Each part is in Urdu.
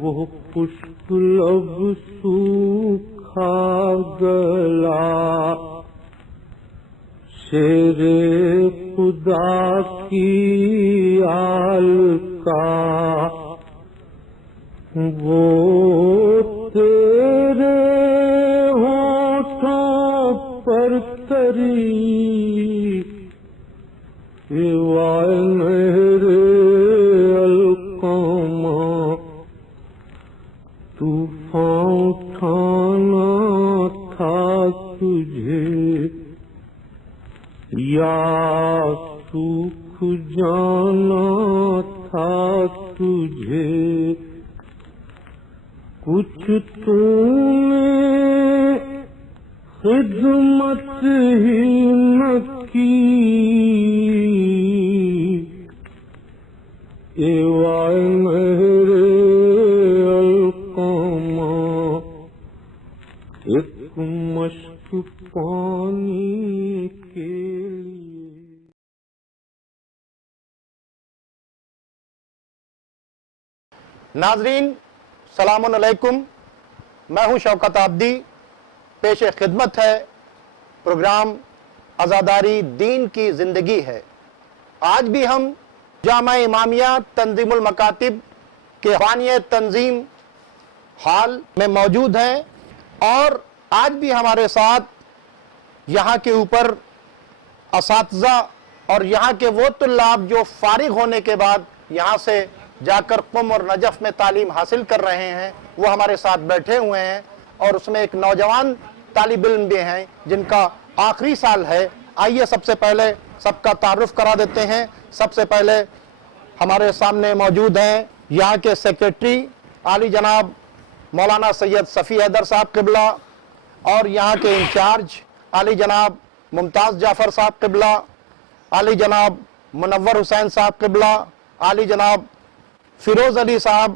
وہ خشک لب سوکھا گلا شیر خدا کی آل کا وہ تیرے ہونٹوں پر تری وائے میرے القامہ طوفان اٹھانا تھا تجھے یا سوکھ جانا تھا تجھے کچھ تم نے خدمت ہی نہ کی ایوائے میرے القامہ ایک مشک پانی کے لیے. ناظرین السلام علیکم، میں ہوں شوکت عابدی. پیش خدمت ہے پروگرام عزاداری دین کی زندگی ہے. آج بھی ہم جامع امامیہ تنظیم المکاتب کے بانی تنظیم ہال میں موجود ہیں، اور آج بھی ہمارے ساتھ یہاں کے اوپر اساتذہ اور یہاں کے وہ طلاب جو فارغ ہونے کے بعد یہاں سے جا کر قم اور نجف میں تعلیم حاصل کر رہے ہیں وہ ہمارے ساتھ بیٹھے ہوئے ہیں، اور اس میں ایک نوجوان طالب علم بھی ہیں جن کا آخری سال ہے. آئیے سب سے پہلے سب کا تعارف کرا دیتے ہیں. سب سے پہلے ہمارے سامنے موجود ہیں یہاں کے سیکریٹری عالی جناب مولانا سید صفی حیدر صاحب قبلہ، اور یہاں کے انچارج عالی جناب ممتاز جعفر صاحب قبلہ، عالی جناب منور حسین صاحب قبلہ، عالی جناب فیروز علی صاحب،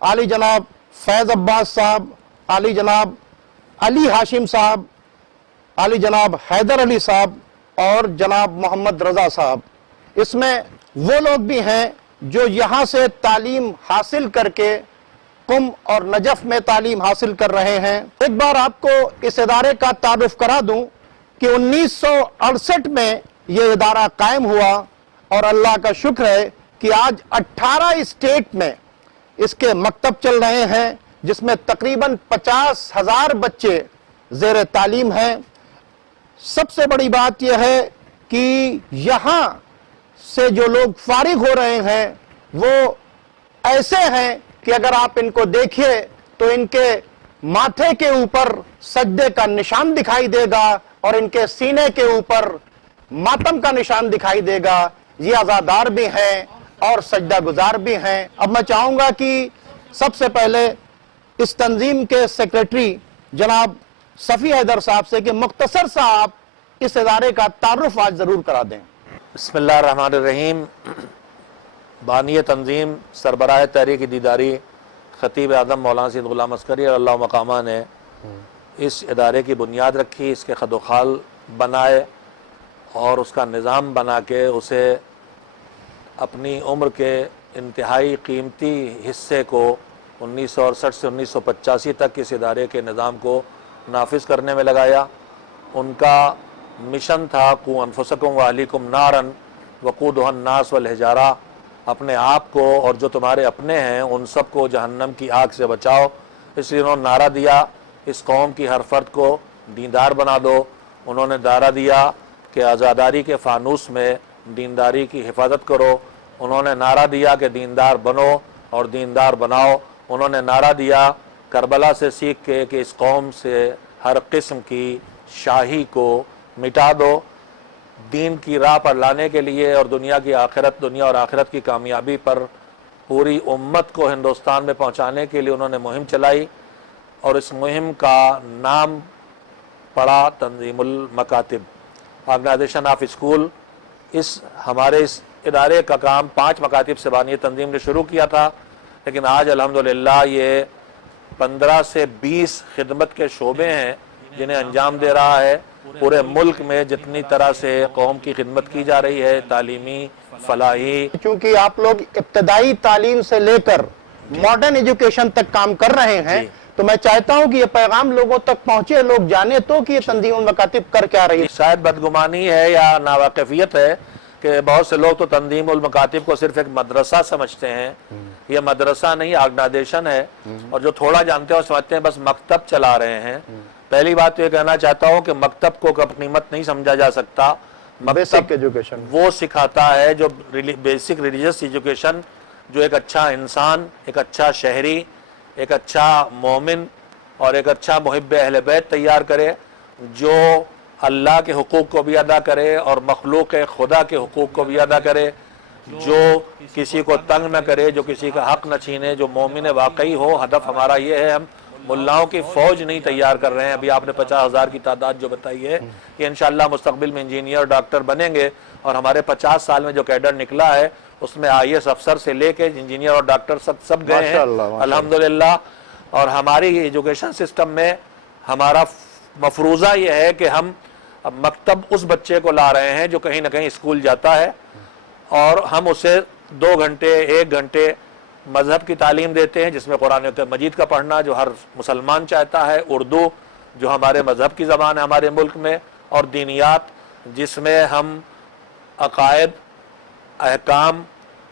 عالی جناب فیض عباس صاحب، عالی جناب علی ہاشم صاحب، عالی جناب حیدر علی صاحب، اور جناب محمد رضا صاحب. اس میں وہ لوگ بھی ہیں جو یہاں سے تعلیم حاصل کر کے قم اور نجف میں تعلیم حاصل کر رہے ہیں. ایک بار آپ کو اس ادارے کا تعارف کرا دوں کہ 1968 میں یہ ادارہ قائم ہوا، اور اللہ کا شکر ہے کہ آج 18 اسٹیٹ میں اس کے مکتب چل رہے ہیں، جس میں تقریباً 50,000 بچے زیر تعلیم ہیں. سب سے بڑی بات یہ ہے کہ یہاں سے جو لوگ فارغ ہو رہے ہیں وہ ایسے ہیں کہ اگر آپ ان کو دیکھیے تو ان کے ماتھے کے اوپر سجدے کا نشان دکھائی دے گا، اور ان کے سینے کے اوپر ماتم کا نشان دکھائی دے گا. یہ عزادار بھی ہیں اور سجدہ گزار بھی ہیں. اب میں چاہوں گا کہ سب سے پہلے اس تنظیم کے سیکریٹری جناب صفی حیدر صاحب سے کہ مختصر سا آپ اس ادارے کا تعارف آج ضرور کرا دیں. بسم اللہ الرحمن الرحیم. بانی تنظیم سربراہ تحریک دیداری خطیب اعظم مولانا سید غلام عسکری اللہ مقامہ نے اس ادارے کی بنیاد رکھی، اس کے خد و خال بنائے اور اس کا نظام بنا کے اسے اپنی عمر کے انتہائی قیمتی حصے کو 1968 سے 1985 تک اس ادارے کے نظام کو نافذ کرنے میں لگایا. ان کا مشن تھا قو انفسکم و اہلیکم نارن وقودھا الناس والحجارہ، اپنے آپ کو اور جو تمہارے اپنے ہیں ان سب کو جہنم کی آگ سے بچاؤ. اس لیے انہوں نے نعرہ دیا اس قوم کی ہر فرد کو دیندار بنا دو. انہوں نے نعرہ دیا کہ عزاداری کے فانوس میں دینداری کی حفاظت کرو. انہوں نے نعرہ دیا کہ دیندار بنو اور دیندار بناؤ. انہوں نے نعرہ دیا کربلا سے سیکھ کے کہ اس قوم سے ہر قسم کی شاہی کو مٹا دو. دین کی راہ پر لانے کے لیے اور دنیا اور آخرت کی کامیابی پر پوری امت کو ہندوستان میں پہنچانے کے لیے انہوں نے مہم چلائی، اور اس مہم کا نام پڑا تنظیم المکاتب، آرگنائزیشن آف اسکول. ہمارے اس ادارے کا کام 5 مکاتب سے بانی تنظیم نے شروع کیا تھا، لیکن آج الحمدللہ یہ 15 سے 20 خدمت کے شعبے ہیں جنہیں انجام دے رہا ہے. پورے ملک میں جتنی طرح سے قوم کی خدمت کی جا رہی ہے، تعلیمی، فلاحی. کیونکہ آپ لوگ ابتدائی تعلیم سے لے کر ماڈرن ایجوکیشن تک کام کر رہے ہیں جی۔ تو میں چاہتا ہوں کہ یہ پیغام لوگوں تک پہنچے، لوگ جانے تو کہ یہ تنظیم المکاتب کر کیا رہی ہے۔ شاید بدگمانی ہے یا ناواقفیت ہے کہ بہت سے لوگ تو تنظیم المکاتب کو صرف ایک مدرسہ سمجھتے ہیں. یہ مدرسہ نہیں، آرگنائزیشن ہے، اور جو تھوڑا جانتے ہیں اور سمجھتے ہیں بس مکتب چلا رہے ہیں. پہلی بات تو یہ کہنا چاہتا ہوں کہ مکتب کو قیمت نہیں سمجھا جا سکتا. بیسک ایجوکیشن وہ سکھاتا ہے جو بیسک ریلیجس ایجوکیشن، جو ایک اچھا انسان، ایک اچھا شہری، ایک اچھا مومن اور ایک اچھا محب اہل بیت تیار کرے، جو اللہ کے حقوق کو بھی ادا کرے اور مخلوق خدا کے حقوق کو بھی ادا کرے، جو کسی کو تنگ نہ کرے، جو کسی کا حق نہ چھینے، جو مومن واقعی ہو. ہدف ہمارا یہ ہے، ہم ملاؤں کی فوج نہیں تیار کر رہے ہیں. ابھی آپ نے 50,000 کی تعداد جو بتائی ہے کہ انشاءاللہ مستقبل میں انجینئر ڈاکٹر بنیں گے، اور ہمارے 50 سال میں جو کیڈر نکلا ہے اس میں IAS افسر سے لے کے انجینئر اور ڈاکٹر سب گئے ہیں الحمدللہ. اور ہماری ایجوکیشن سسٹم میں ہمارا مفروضہ یہ ہے کہ ہم مکتب اس بچے کو لا رہے ہیں جو کہیں نہ کہیں اسکول جاتا ہے، اور ہم اسے 2 گھنٹے 1 گھنٹے مذہب کی تعلیم دیتے ہیں، جس میں قرآن مجید کا پڑھنا جو ہر مسلمان چاہتا ہے، اردو جو ہمارے مذہب کی زبان ہے ہمارے ملک میں، اور دینیات جس میں ہم عقائد، احکام،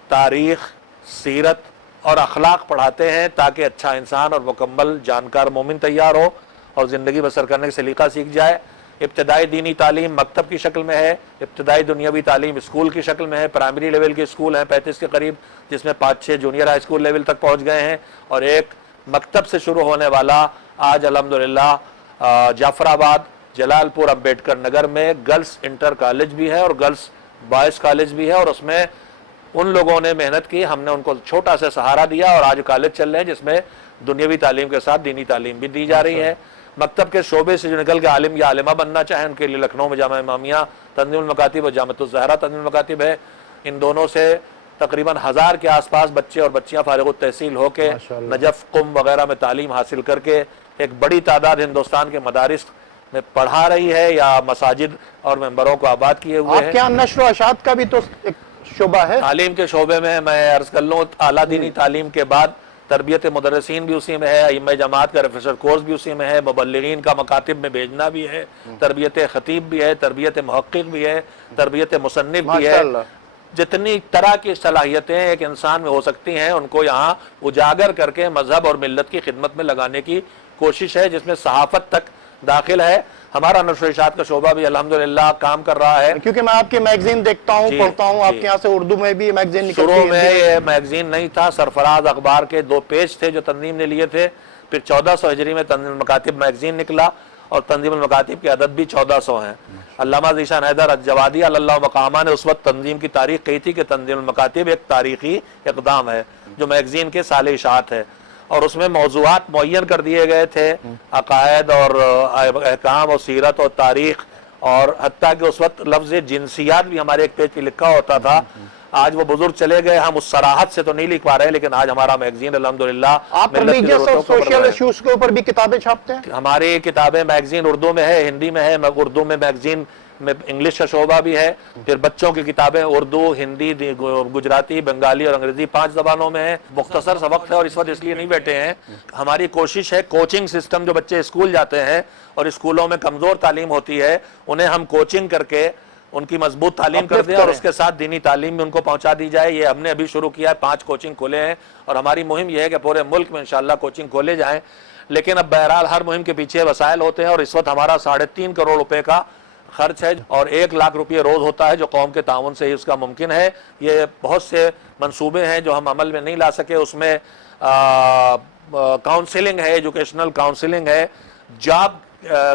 تاریخ، سیرت اور اخلاق پڑھاتے ہیں تاکہ اچھا انسان اور مکمل جانکار مومن تیار ہو اور زندگی بسر کرنے کا سلیقہ سیکھ جائے. ابتدائی دینی تعلیم مکتب کی شکل میں ہے، ابتدائی دنیاوی تعلیم اسکول کی شکل میں ہے. پرائمری لیول کے اسکول ہیں 35 کے قریب، جس میں 5-6 جونیئر ہائی اسکول لیول تک پہنچ گئے ہیں، اور ایک مکتب سے شروع ہونے والا آج الحمدللہ جعفر آباد، جلال پور، امبیڈکر نگر میں گرلز انٹر کالج بھی ہے اور گرلز بوائز کالج بھی ہے، اور اس میں ان لوگوں نے محنت کی، ہم نے ان کو چھوٹا سا سہارا دیا، اور آج کالج چل رہے ہیں جس میں دنیاوی تعلیم کے ساتھ دینی تعلیم بھی دی جا رہی ہے. مکتب کے شعبے سے جو نکل کے عالم یا عالمہ بننا چاہیں ان کے لیے لکھنؤ میں جامعہ امامیہ تنظیم المکاتب اور جامعۃ الزہرا تنظیم المکاتب ہے. ان دونوں سے تقریباً 1000 کے آس پاس بچے اور بچیاں فارغ التحصیل ہو کے نجف، قم وغیرہ میں تعلیم حاصل کر کے ایک بڑی تعداد ہندوستان کے مدارس میں پڑھا رہی ہے یا مساجد اور ممبروں کو آباد کیے ہوئے ہیں. آپ کے یہاں نشر و اشاعت کا بھی تو ایک شعبہ ہے. تعلیم کے شعبے میں میں عرض کر لوں، اعلیٰ دینی تعلیم کے بعد تربیت مدرسین بھی اسی میں ہے، ائمہ جماعت کا ریفریشر کورس بھی اسی میں ہے، مبلغین کا مکاتب میں بھیجنا بھی ہے، تربیت خطیب بھی ہے، تربیت محقق بھی ہے، تربیت مصنف بھی ہے. جتنی طرح کی صلاحیتیں ایک انسان میں ہو سکتی ہیں ان کو یہاں اجاگر کر کے مذہب اور ملت کی خدمت میں لگانے کی کوشش ہے، جس میں صحافت تک داخل ہے. ہمارا نشر و اشاعت کا شعبہ بھی الحمدللہ کام کر رہا ہے، کیونکہ میں آپ کی میگزین دیکھتا ہوں، پڑھتا ہوں، آپ کے یہاں سے اردو میں بھی میگزین نکلتی ہے. شروع میں یہ میگزین نہیں تھا، سرفراز اخبار کے 2 پیج تھے جو تنظیم نے لیے تھے. پھر 1400 ہجری میں تنظیم المکاتب میگزین نکلا، اور تنظیم المکاتب کے عدد بھی 1400 ہیں. علامہ ذیشان حیدر الجوادی علی اللہ مقامہ نے اس وقت تنظیم کی تاریخ کہی تھی کہ تنظیم المکاتب ایک تاریخی اقدام ہے جو میگزین کے سال اشاعت ہے، اور اس میں موضوعات معین کر دیے گئے تھے، عقائد اور احکام اور سیرت اور تاریخ، اور حتیٰ کہ اس وقت لفظ جنسیات بھی ہمارے ایک پیج پہ لکھا ہوتا تھا. آج وہ بزرگ چلے گئے، ہم اس صراحت سے تو نہیں لکھ پا رہے، لیکن آج ہمارا میگزین الحمدللہ آپ ریلیجس اور سوشل ایشوز کے اوپر بھی کتابیں چھاپتے ہیں. ہماری کتابیں میگزین اردو میں ہے، ہندی میں ہے. اردو میں میگزین میں انگلش کا شعبہ بھی ہے. پھر بچوں کی کتابیں اردو، ہندی، گجراتی، بنگالی اور انگریزی 5 زبانوں میں ہے. مختصر سا وقت ہے اور اس وقت اس لیے نہیں بیٹھے ہیں. ہماری کوشش ہے کوچنگ سسٹم، جو بچے اسکول جاتے ہیں اور اسکولوں میں کمزور تعلیم ہوتی ہے، انہیں ہم کوچنگ کر کے ان کی مضبوط تعلیم کر دیں اور اس کے ساتھ دینی تعلیم بھی ان کو پہنچا دی جائے. یہ ہم نے ابھی شروع کیا ہے، 5 کوچنگ کھولے ہیں، اور ہماری مہم یہ ہے کہ پورے ملک میں انشاءاللہ کوچنگ کھولے جائیں. لیکن اب بہرحال ہر مہم کے پیچھے وسائل ہوتے ہیں، اور اس وقت ہمارا 3.5 کروڑ روپے کا خرچ ہے، اور 1 لاکھ روپے روز ہوتا ہے جو قوم کے تعاون سے ہی اس کا ممکن ہے. یہ بہت سے منصوبے ہیں جو ہم عمل میں نہیں لا سکے. اس میں کاؤنسلنگ ہے، ایجوکیشنل کاؤنسلنگ ہے، جاب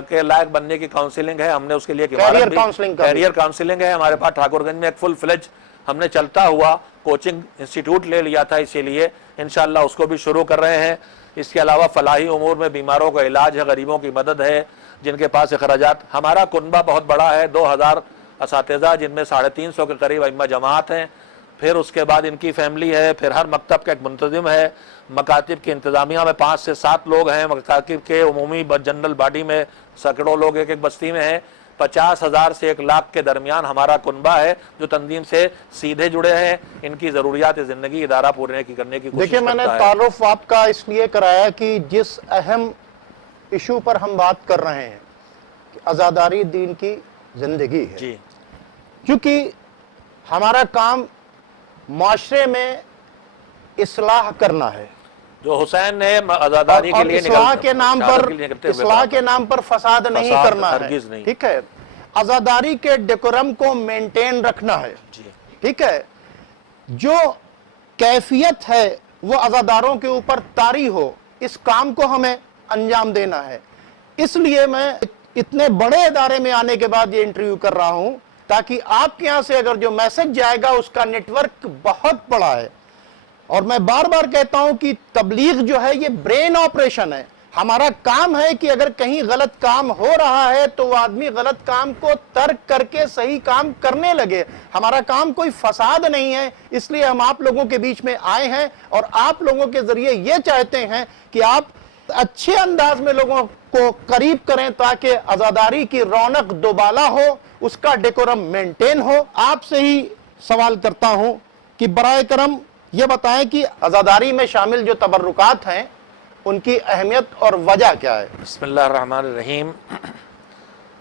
کے لائق بننے کی کاؤنسلنگ ہے. ہم نے اس کے لیے کیریئر کاؤنسلنگ ہے. ہمارے پاس ٹھاکر گنج میں ایک فل فلیج ہم نے چلتا ہوا کوچنگ انسٹیٹیوٹ لے لیا تھا، اسی لیے انشاءاللہ اس کو بھی شروع کر رہے ہیں. اس کے علاوہ فلاحی امور میں بیماروں کا علاج ہے، غریبوں کی مدد ہے، جن کے پاس اخراجات. ہمارا کنبہ بہت بڑا ہے، 2000 اساتذہ، جن میں 350 کے قریب ائمہ جماعت ہیں. پھر اس کے بعد ان کی فیملی ہے. پھر ہر مکتب کا ایک منتظم ہے. مکاتب کی انتظامیہ میں 5 سے 7 لوگ ہیں. مکاتب کے عمومی جنرل باڈی میں سینکڑوں لوگ ایک بستی میں ہیں. 50,000 سے 1,00,000 کے درمیان ہمارا کنبہ ہے جو تنظیم سے سیدھے جڑے ہیں، ان کی ضروریات زندگی ادارہ پورے کرنے کی کوشش دیکھیں، میں نے کرتا ہے۔ تعارف آپ کا اس لیے کرایا کہ جس اہم ایشو پر ہم بات کر رہے ہیں کہ عزاداری دین کی زندگی ہے، جی کیونکہ ہمارا کام معاشرے میں اصلاح کرنا ہے، جو حسین نے عزاداری کے اور لیے اصلاح کے نام پر فساد نہیں فساد کرنا ہے، ہرگز نہیں۔ ٹھیک ہے، عزاداری کے ڈیکورم کو مینٹین رکھنا ہے، جی ٹھیک ہے، جو کیفیت ہے وہ عزاداروں کے اوپر طاری ہو، اس کام کو ہمیں انجام دینا ہے۔ اس لیے میں اتنے بڑے ادارے میں آنے کے بعد یہ انٹرویو کر رہا ہوں تاکہ آپ کے یہاں سے اگر جو میسج جائے گا اس کا نیٹ ورک بہت بڑا ہے، اور میں بار بار کہتا ہوں کہ تبلیغ جو ہے یہ برین آپریشن ہے۔ ہمارا کام ہے کہ اگر کہیں غلط کام ہو رہا ہے تو وہ آدمی غلط کام کو ترک کر کے صحیح کام کرنے لگے۔ ہمارا کام کوئی فساد نہیں ہے، اس لیے ہم آپ لوگوں کے بیچ میں آئے ہیں اور آپ لوگوں کے ذریعے یہ چاہتے ہیں کہ آپ اچھے انداز میں لوگوں کو قریب کریں تاکہ عزاداری کی رونق دوبالا ہو، اس کا ڈیکورم مینٹین ہو۔ آپ سے ہی سوال کرتا ہوں کہ برائے کرم یہ بتائیں کہ عزاداری میں شامل جو تبرکات ہیں ان کی اہمیت اور وجہ کیا ہے؟ بسم اللہ الرحمن الرحیم۔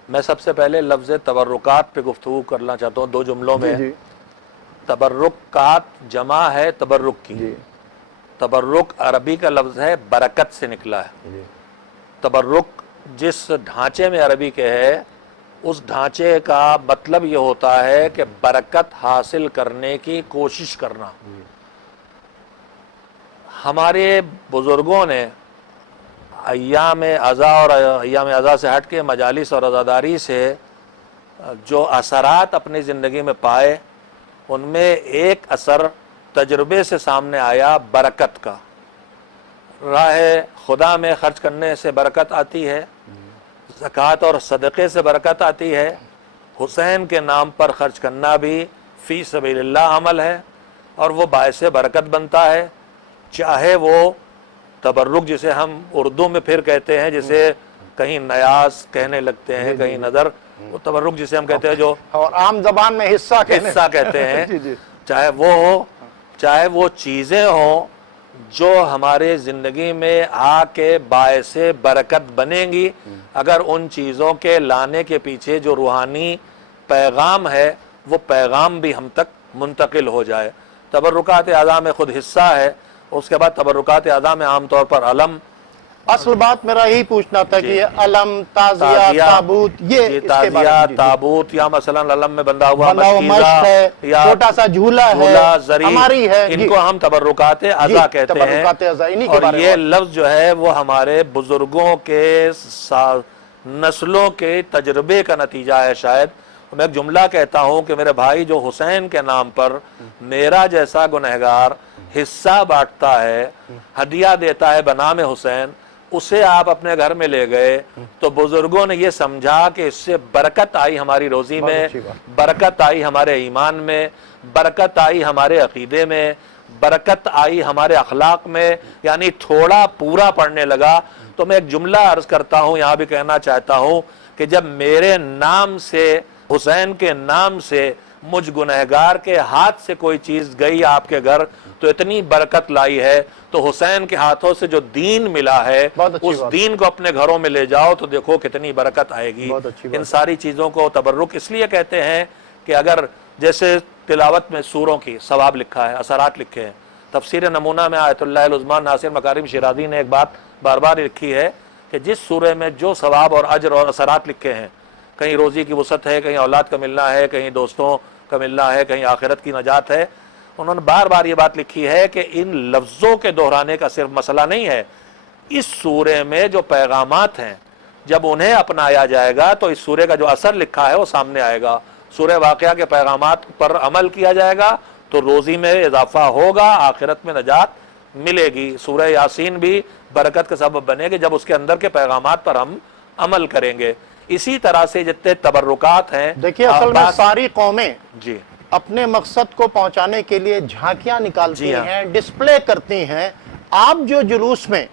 میں سب سے پہلے لفظ تبرکات پہ گفتگو کرنا چاہتا ہوں 2 جملوں میں۔ جی تبرکات جمع ہے تبرک کی۔ جی تبرک عربی کا لفظ ہے، برکت سے نکلا ہے۔ جی تبرک جس ڈھانچے میں عربی کے ہے، اس ڈھانچے کا مطلب یہ ہوتا ہے کہ برکت حاصل کرنے کی کوشش کرنا۔ ہمارے بزرگوں نے ایام عزا اور ایام عزا سے ہٹ کے مجالس اور عزاداری سے جو اثرات اپنی زندگی میں پائے، ان میں ایک اثر تجربے سے سامنے آیا برکت کا۔ راہ خدا میں خرچ کرنے سے برکت آتی ہے، زکوٰۃ اور صدقے سے برکت آتی ہے، حسین کے نام پر خرچ کرنا بھی فی سبیل اللہ عمل ہے اور وہ باعث برکت بنتا ہے، چاہے وہ تبرک جسے ہم اردو میں پھر کہتے ہیں، جسے کہیں نیاز کہنے لگتے ہیں، کہیں نظر، وہ تبرک جسے ہم کہتے ہیں جو اور عام زبان میں حصہ کہتے ہیں، جی جی چاہے وہ ہو، چاہے وہ چیزیں ہوں جو ہمارے زندگی میں آ کے باعث برکت بنیں گی، اگر ان چیزوں کے لانے کے پیچھے جو روحانی پیغام ہے وہ پیغام بھی ہم تک منتقل ہو جائے۔ تبرکات اعضاء میں خود حصہ ہے، اس کے بعد تبرکات اعضاء میں عام طور پر علم۔ اصل بات میرا یہی پوچھنا تھا کہ یہ علم، تعزیہ، تابوت، یہ اس کے بارے تعزیہ، میں تابوت، یا مثلا علم میں بندھا ہوا مشت مشکیزہ ہے، یا چھوٹا سا جھولا ہے، زری، ہماری ہے، ان کو ہم تبرکات اعضاء کہتے ہیں۔ تبرکات اعضاء، انہی کے اور بارے یہ میں لفظ جو ہے وہ ہمارے بزرگوں کے نسلوں کے تجربے کا نتیجہ ہے شاید۔ میں ایک جملہ کہتا ہوں کہ میرے بھائی جو حسین کے نام پر میرا جیسا گنہگار حصہ بانٹتا ہے، ہدیہ دیتا ہے بنام حسین، اسے آپ اپنے گھر میں لے گئے تو بزرگوں نے یہ سمجھا کہ اس سے برکت آئی ہماری روزی میں، برکت آئی ہمارے ایمان میں، برکت آئی ہمارے عقیدے میں، برکت آئی ہمارے اخلاق میں، یعنی تھوڑا پورا پڑنے لگا۔ تو میں ایک جملہ عرض کرتا ہوں، یہاں بھی کہنا چاہتا ہوں کہ جب میرے نام سے، حسین کے نام سے، مجھ گنہگار کے ہاتھ سے کوئی چیز گئی آپ کے گھر تو اتنی برکت لائی ہے، تو حسین کے ہاتھوں سے جو دین ملا ہے اس دین کو اپنے گھروں میں لے جاؤ تو دیکھو کتنی برکت آئے گی۔ ان ساری چیزوں کو تبرک اس لیے کہتے ہیں کہ اگر جیسے تلاوت میں سوروں کی ثواب لکھا ہے، اثرات لکھے ہیں، تفسیر نمونہ میں آیت اللہ العظمیٰ ناصر مکارم شیرازی نے ایک بات بار بار لکھی ہے کہ جس سورے میں جو ثواب اور اجر اور اثرات لکھے ہیں، کہیں روزی کی وسعت ہے، کہیں اولاد کا ملنا ہے، کہیں دوستوں کا ملنا ہے، کہیں آخرت کی نجات ہے، انہوں نے بار بار یہ بات لکھی ہے کہ ان لفظوں کے دہرانے کا صرف مسئلہ نہیں ہے، اس سورے میں جو پیغامات ہیں جب انہیں اپنایا جائے گا تو اس سورے کا جو اثر لکھا ہے وہ سامنے آئے گا۔ سورہ واقعہ کے پیغامات پر عمل کیا جائے گا تو روزی میں اضافہ ہوگا، آخرت میں نجات ملے گی۔ سورہ یاسین بھی برکت کا سبب بنے گی جب اس کے اندر کے پیغامات پر ہم عمل کریں گے۔ اسی طرح سے جتنے تبرکات ہیں، دیکھیے اصل میں ساری قومیں جی اپنے مقصد کو پہنچانے کے لیے جھانکیاں نکالتی جی ہاں، ہیں، ڈسپلے کرتی ہیں۔ آپ جو جلوس میں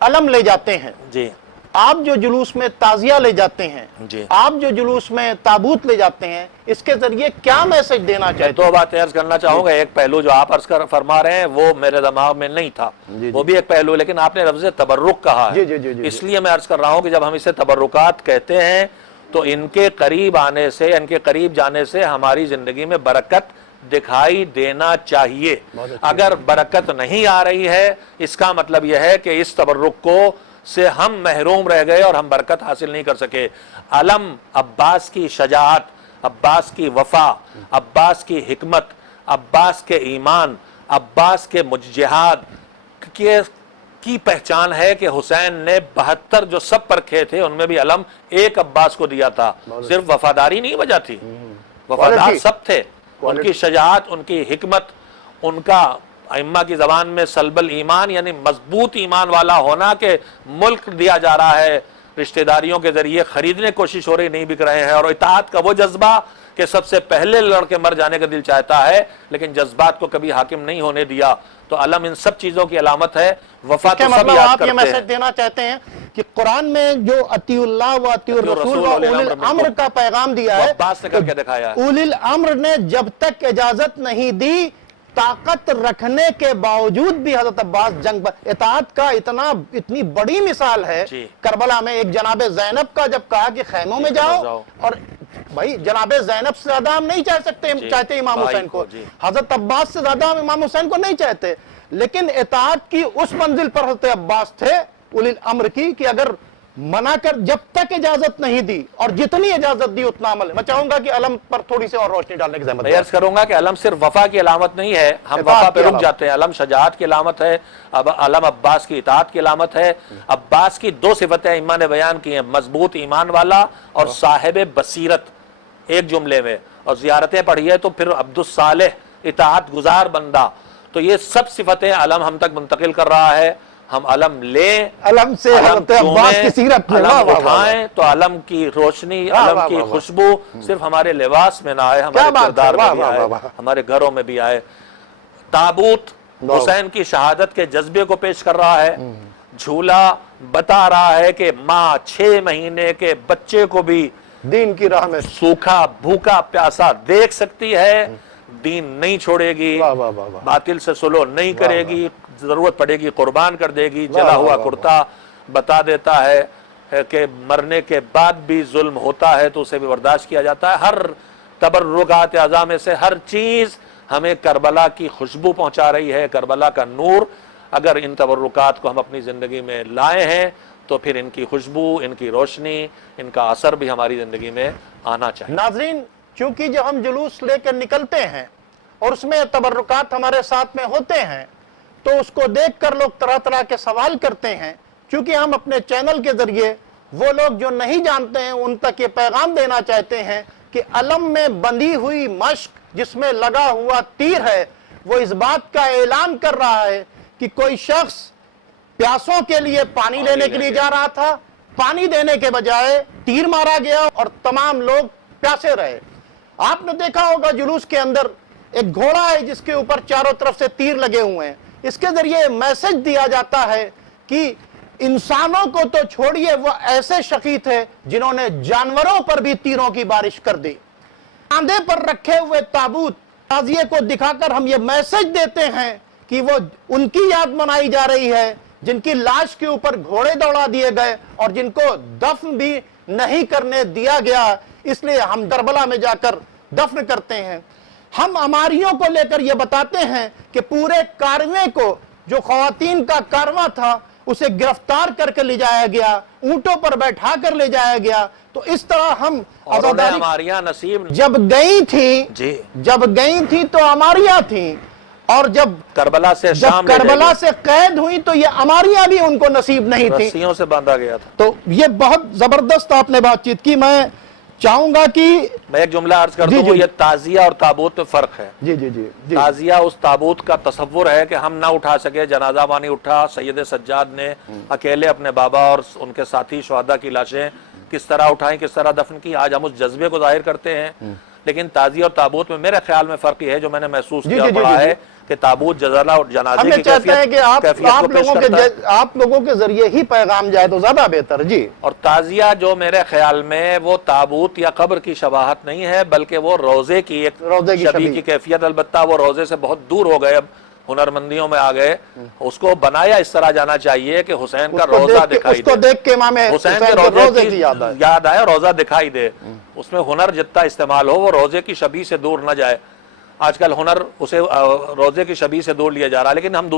علم لے جاتے ہیں، جی آپ جو جلوس میں تعزیہ لے جاتے ہیں، جی، آپ جو جلوس میں تابوت لے جاتے ہیں، اس کے ذریعے کیا میسج دینا میں چاہتے دو باتیں عرض کرنا چاہوں گا. ایک پہلو جو آپ فرما رہے ہیں وہ میرے دماغ میں نہیں تھا، وہ بھی ایک پہلو، لیکن آپ نے لفظ تبرک کہا ہے. اس لیے میں عرض کر رہا ہوں کہ جب ہم اسے تبرکات کہتے ہیں تو ان کے قریب آنے سے، ان کے قریب جانے سے ہماری زندگی میں برکت دکھائی دینا چاہیے. اگر برکت نہیں آ رہی ہے اس کا مطلب یہ ہے کہ اس تبرک کو سے ہم محروم رہ گئے اور ہم برکت حاصل نہیں کر سکے. علم عباس کی شجاعت، عباس کی وفا، عباس کی حکمت، عباس کے ایمان، عباس کے جہاد کی پہچان ہے کہ حسین نے 72 جو سب پرکھے تھے ان میں بھی علم ایک عباس کو دیا تھا. صرف وفاداری نہیں وجہ تھی، وفادار سب تھے. ان کی شجاعت، ان کی حکمت، ان کا ائمہ کی زبان میں سلب الایمان یعنی مضبوط ایمان والا ہونا کہ ملک دیا جا رہا ہے رشتہ داریوں کے ذریعے، خریدنے کی کوشش ہو رہی، نہیں بک رہے ہیں. اور اطاعت کا وہ جذبہ کہ سب سے پہلے لڑ کے مر جانے کا دل چاہتا ہے لیکن جذبات کو کبھی حاکم نہیں ہونے دیا. تو علم ان سب چیزوں کی علامت ہے. وفا تو سب یاد آپ یہ کرتے میسج ہیں. دینا چاہتے ہیں کہ قرآن میں جو اطیع اللہ و اطیع الرسول و اولی الامر کا پیغام دیا ہے، عباس نے کر کے دکھایا ہے. اولی الامر نے جب تک اجازت نہیں دی، طاقت رکھنے کے باوجود بھی حضرت عباس جنگ پر. اطاعت کا اتنی بڑی مثال ہے. کربلا میں ایک جناب زینب کا جب کہا کہ خیموں میں جاؤ، اور بھائی جناب زینب سے زیادہ ہم نہیں چاہتے امام حسین کو، حضرت عباس سے زیادہ ہم امام حسین کو نہیں چاہتے، لیکن اطاعت کی اس منزل پر حضرت عباس تھے اولی الامر کی کہ اگر منع کر جب تک اجازت نہیں دی اور جتنی اجازت دی اتنا عمل. میں چاہوں گا کہ علم پر تھوڑی سی اور روشنی ڈالنے کی زحمت. میں عرض کروں گا کہ علم صرف وفا کی علامت نہیں ہے، ہم وفا پہ رک جاتے ہیں. علم شجاعت کی علامت ہے، علم عباس کی اطاعت کی علامت ہے. عباس کی دو صفتیں ائمہ نے بیان کی ہیں، مضبوط ایمان والا اور صاحب بصیرت، ایک جملے میں. اور زیارتیں پڑھی ہے تو پھر عبد الصالح، اطاعت گزار بندہ. تو یہ سب صفتیں علم ہم تک منتقل کر رہا ہے. ہم علم لیں، علم سے حضرت عباس کی سیرت میں علم اٹھائیں تو علم کی روشنی، علم کی خوشبو صرف ہمارے لباس میں نہ آئے، ہمارے کردار میں بھی آئے، ہمارے گھروں میں بھی آئے. تابوت حسین کی شہادت کے جذبے کو پیش کر رہا ہے. جھولا بتا رہا ہے کہ ماں 6 مہینے کے بچے کو بھی دین کی راہ میں سوکھا بھوکا پیاسا دیکھ سکتی ہے، دین نہیں چھوڑے گی، باطل سے سلو نہیں کرے گی، ضرورت پڑے گی قربان کر دے گی. جلا ہوا کرتا بتا دیتا ہے کہ مرنے کے بعد بھی ظلم ہوتا ہے تو اسے بھی برداشت کیا جاتا ہے. ہر تبرکات اعضاء میں سے ہر چیز ہمیں کربلا کی خوشبو پہنچا رہی ہے، کربلا کا نور. اگر ان تبرکات کو ہم اپنی زندگی میں لائے ہیں تو پھر ان کی خوشبو، ان کی روشنی، ان کا اثر بھی ہماری زندگی میں آنا چاہیے. ناظرین، چونکہ جب ہم جلوس لے کر نکلتے ہیں اور اس میں تبرکات ہمارے ساتھ میں ہوتے ہیں تو اس کو دیکھ کر لوگ طرح طرح کے سوال کرتے ہیں. چونکہ ہم اپنے چینل کے ذریعے وہ لوگ جو نہیں جانتے ہیں ان تک یہ پیغام دینا چاہتے ہیں کہ علم میں بندھی ہوئی مشق جس میں لگا ہوا تیر ہے وہ اس بات کا اعلان کر رہا ہے کہ کوئی شخص پیاسوں کے لیے پانی لینے کے لیے جا رہا تھا، پانی دینے کے بجائے تیر مارا گیا اور تمام لوگ پیاسے رہے. آپ نے دیکھا ہوگا جلوس کے اندر ایک گھوڑا ہے جس کے اوپر چاروں طرف سے تیر لگے ہوئے ہیں. اس کے ذریعے میسج دیا جاتا ہے کہ انسانوں کو تو چھوڑیے، وہ ایسے شقی تھے جنہوں نے جانوروں پر بھی تیروں کی بارش کر دی. کاندھے پر رکھے ہوئے تابوت تعزیے کو دکھا کر ہم یہ میسج دیتے ہیں کہ وہ ان کی یاد منائی جا رہی ہے جن کی لاش کے اوپر گھوڑے دوڑا دیے گئے اور جن کو دفن بھی نہیں کرنے دیا گیا. اس لیے ہم کربلا میں جا کر دفن کرتے ہیں. ہم عماریوں کو لے کر یہ بتاتے ہیں کہ پورے کارویں کو، جو خواتین کا کارواں تھا، اسے گرفتار کر کے لے جایا گیا، اونٹوں پر بیٹھا کر لے جایا گیا. تو اس طرح ہم عماریاں نصیب جب گئی تھی تو عماریاں تھیں، اور جب کربلا سے قید ہوئی تو یہ عماریاں بھی ان کو نصیب نہیں تھی، رسیوں سے باندھا گیا تھا. تو یہ بہت زبردست آپ نے بات چیت کی. میں چاہوں گا کہ میں ایک جملہ عرض کر دوں، یہ تعزیہ اور تابوت میں فرق ہے. تعزیہ اس تابوت کا تصور ہے کہ ہم نہ اٹھا سکے، جنازہ وانی اٹھا، سید سجاد نے اکیلے اپنے بابا اور ان کے ساتھی شہداء کی لاشیں کس طرح اٹھائیں، کس طرح دفن کی. آج ہم اس جذبے کو ظاہر کرتے ہیں، لیکن تعزیہ اور تابوت میں میرے خیال میں فرق یہ ہے جو میں نے محسوس کیا پڑا ہے کہ تابوت جزالہ اور جنازے ہمیں کی چاہتے ہیں کہ کیفیت کو پیش کرتا ہے، آپ لوگوں کے ذریعے ہی پیغام جائے تو زیادہ بہتر. جی اور تعزیہ جو میرے خیال میں وہ تابوت یا قبر کی شباہت نہیں ہے، بلکہ وہ روزے کی ایک روزے کی شبیہ شبیہ. کی کیفیت. البتہ وہ روزے سے بہت دور ہو گئے، اب ہنرمندیوں میں آ گئے. اس کو بنایا اس طرح جانا چاہیے کہ حسین کا روزہ دکھائی اس کو دے، دیکھ کے امام حسین حسین کے کے روزے روزے کی کی یاد آئے. یاد آئے، روزہ دکھائی دے. اس میں ہنر جتنا استعمال ہو وہ روزے کی شبیہ سے دور نہ جائے. آج کل ہنر اسے روزے کی شبیہ سے دور لیا جا رہا ہے. لیکن ہم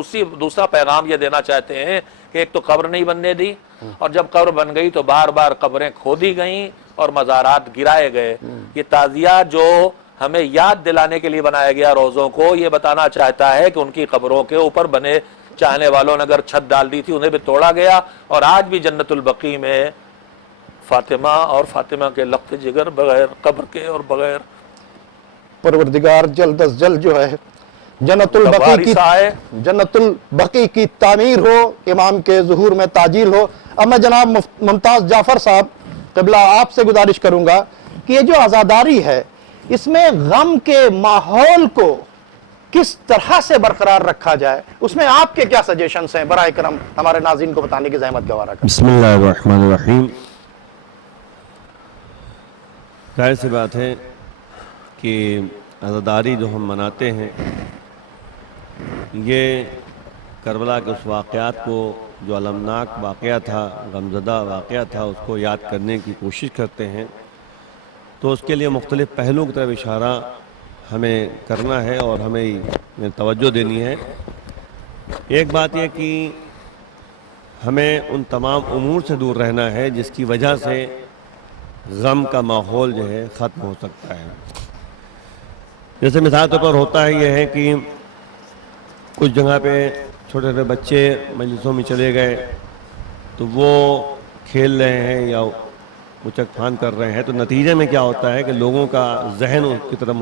دوسرا پیغام یہ دینا چاہتے ہیں کہ ایک تو قبر نہیں بننے دی، اور جب قبر بن گئی تو بار بار قبریں کھودی گئیں اور مزارات گرائے گئے. یہ تعزیہ جو ہمیں یاد دلانے کے لیے بنایا گیا روزوں کو، یہ بتانا چاہتا ہے کہ ان کی قبروں کے اوپر بنے چاہنے والوں نے اگر چھت ڈال دی تھی انہیں بھی توڑا گیا. اور آج بھی جنت البقیع میں فاطمہ اور فاطمہ کے لخت جگر بغیر قبر کے اور بغیر پروردگار جلد از جلد جو ہے جنت البقیع کی تعمیر ہو، امام کے ظہور میں تعجیل ہو. اب میں جناب ممتاز جعفر صاحب قبلہ آپ سے گزارش کروں گا کہ یہ جو عزاداری ہے اس میں غم کے ماحول کو کس طرح سے برقرار رکھا جائے، اس میں آپ کے کیا سجیشنز ہیں؟ براہ کرم ہمارے ناظرین کو بتانے کی زحمت گوارا کریں. بسم اللہ الرحمن الرحیم. ظاہر سی بات ہے کہ عزاداری جو ہم مناتے ہیں یہ کربلا کے اس واقعات کو، جو المناک واقعہ تھا، غمزدہ واقعہ تھا، اس کو یاد کرنے کی کوشش کرتے ہیں. تو اس کے لیے مختلف پہلوؤں کی طرف اشارہ ہمیں کرنا ہے اور ہمیں توجہ دینی ہے. ایک بات یہ کہ ہمیں ان تمام امور سے دور رہنا ہے جس کی وجہ سے غم کا ماحول جو ہے ختم ہو سکتا ہے. جیسے مثال طور پر ہوتا ہے یہ ہے کہ کچھ جگہ پہ چھوٹے چھوٹے بچے مجلسوں میں چلے گئے تو وہ کھیل رہے ہیں یا اچک پھان کر رہے ہیں، تو نتیجے میں کیا ہوتا ہے کہ لوگوں کا ذہن اس کی طرف